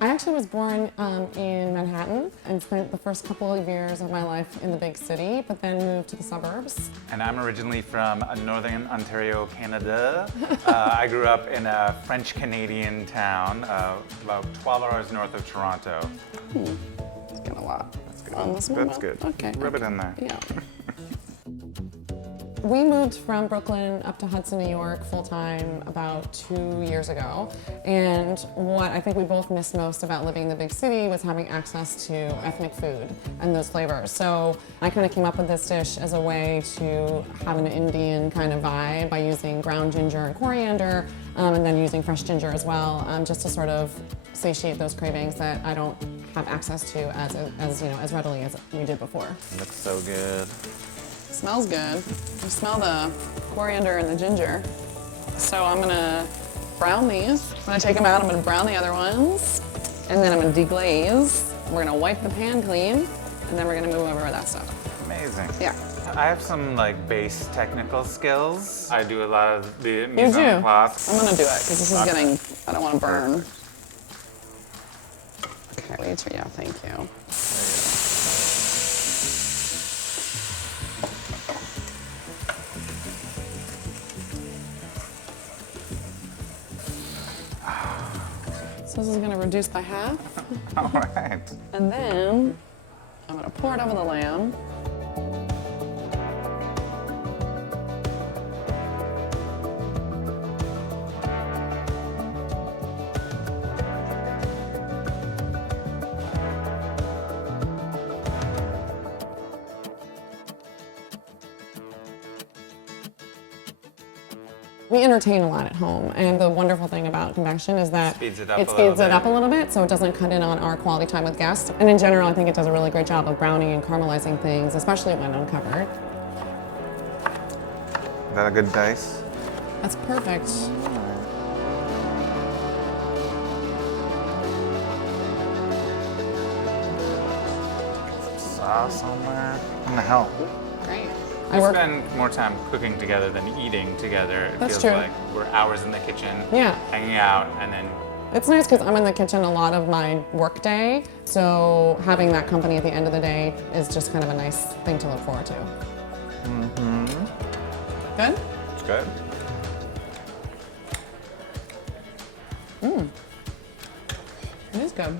I actually was born in Manhattan and spent the first couple of years of my life in the big city, but then moved to the suburbs. And I'm originally from Northern Ontario, Canada. I grew up in a French-Canadian town, about 12 hours north of Toronto. It's getting a lot. That's good. On this one? That's good. Okay. Rub it in there. Yeah. We moved from Brooklyn up to Hudson, New York full-time about 2 years ago. And what I think we both missed most about living in the big city was having access to ethnic food and those flavors. So I kind of came up with this dish as a way to have an Indian kind of vibe by using ground ginger and coriander, and then using fresh ginger as well, just to sort of satiate those cravings that I don't have access to as readily as we did before. Looks so good. Smells good. You smell the coriander and the ginger. So I'm gonna brown these. When I take them out, I'm gonna brown the other ones. And then I'm gonna deglaze. We're gonna wipe the pan clean. And then we're gonna move over that stuff. Amazing. Yeah. I have some base technical skills. I do a lot of the You mise do? en place. I'm gonna do it, because this is getting, I don't wanna burn. Okay, yeah, thank you. So this is gonna reduce by half. All right. And then I'm gonna pour it over the lamb. We entertain a lot at home, and the wonderful thing about convection is that it speeds it up a little bit, so it doesn't cut in on our quality time with guests. And in general, I think it does a really great job of browning and caramelizing things, especially when uncovered. Is that a good dice? That's perfect. Sauce on there. What the hell? Great. We spend more time cooking together than eating together. It That's feels true. like we're hours in the kitchen, Yeah. hanging out, and then It's nice because I'm in the kitchen a lot of my work day, so having that company at the end of the day is just kind of a nice thing to look forward to. mm-hmm. Good? It's good. It is good.